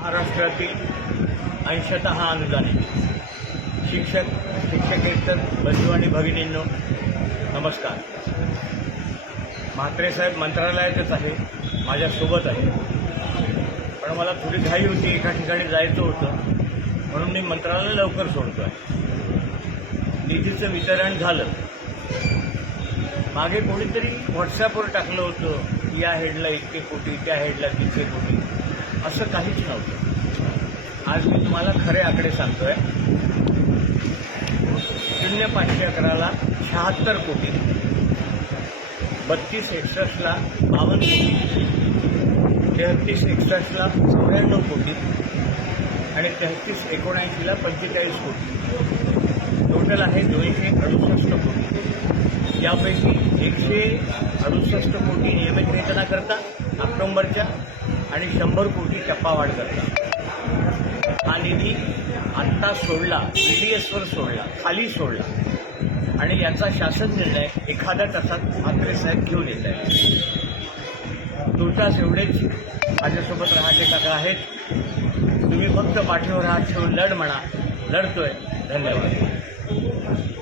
महाराष्ट्रातील अंशतः अनुदानित शिक्षक शिक्षकेतर बंधू आणि भगिनींनो नमस्कार. म्हात्रे साहेब मंत्रालयातच आहे माझ्यासोबत आहे. पण मला थोडी घाई होती एका ठिकाणी जायचं होतं म्हणून मी मंत्रालय लवकर सोडतो आहे निधीचं वितरण झालं. मागे कोणीतरी व्हॉट्सॲपवर टाकलं होतं या हेडला इतके कोटी त्या हेडला तितके कोटी. असं काहीच नव्हतं. आज मी तुम्हाला खरे आकडे सांगतोय. शून्य पाचशे अकराला शहात्तर कोटी. बत्तीस एकसष्टला बावन्न कोटी. तेहतीस एकसष्टला चौऱ्याण्णव कोटी. आणि तेहतीस एकोणऐंशीला पंचेचाळीस कोटी. टोटल आहे दोनशे अडुसष्ट कोटी. यापैकी एकशे अडुसष्ट कोटी नियमित वेतनाकरता ऑक्टोंबरच्या. आणि शंभर कोटी टप्पावाढ करता हा निधी आत्ता सोडला बी डी एसवर सोडला खाली सोडला. आणि याचा शासन निर्णय एखाद्या तासात ठाकरे साहेब घेऊन येत आहेत. तुर्तास एवढेच माझ्यासोबत राहते काका आहेत. तुम्ही फक्त पाठीवर हात ठेवून लढ म्हणा. लढतोय. धन्यवाद.